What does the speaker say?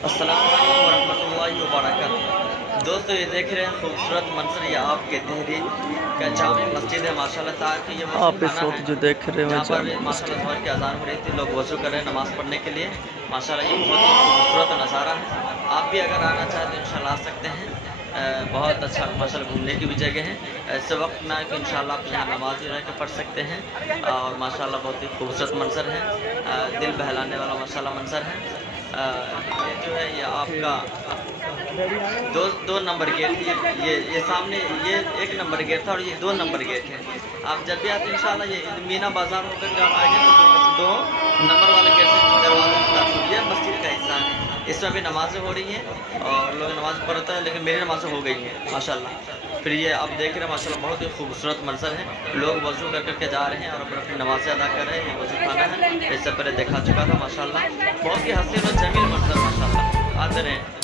अस्सलाम वालेकुम वरहमतुल्लाहि वबरकातुहू। दोस्तों ये देख रहे हैं खूबसूरत मंजर, ये आपके देहरी का जामे मस्जिद है माशाल्लाह। ताकि ये आप इस वज़ूखाना वक्त है जो देख रहे हो जहाँ पर जामे माशाल्लाह मस्जिद। ज़ोहर की अज़ान हो रही थी, लोग वज़ू कर रहे हैं नमाज़ पढ़ने के लिए। माशाल्लाह ये बहुत ही खूबसूरत नज़ारा है। आप भी अगर आना चाहें तो इंशाल्लाह आ सकते हैं। बहुत अच्छा माशाल्लाह घूमने की भी जगह है। इस वक्त में आके इंशाल्लाह आप यहाँ नमाज़ रह के पढ़ सकते हैं और माशाल्लाह बहुत ही खूबसूरत मंजर है, दिल बहलाने वाला माशाल्लाह मंजर है। ये जो है ये आपका दो नंबर गेट है। ये सामने ये 1 नंबर गेट था और ये 2 नंबर गेट है। आप जब भी आते हैं इंशाल्लाह ये मीना बाज़ार होकर जब आएँगे तो दो नंबर वाले गेट से दरवाज़े से दाखिल, ये मस्जिद का हिस्सा है। इसमें भी नमाज़ें हो रही हैं और लोग नमाज़ पढ़ते हैं, लेकिन मेरी नमाज़ें हो गई हैं माशाल्लाह। फिर ये आप देख रहे हैं माशाल्लाह बहुत ही खूबसूरत मंजर है। लोग वज़ू कर के जा रहे हैं और अपनी नमाज़ें अदा कर रहे हैं। ये वज़ूखाना है, इससे पहले देखा चुका था माशाल्लाह। बहुत ही हसीन और जमील मंजर माशाल्लाह। आते रहें।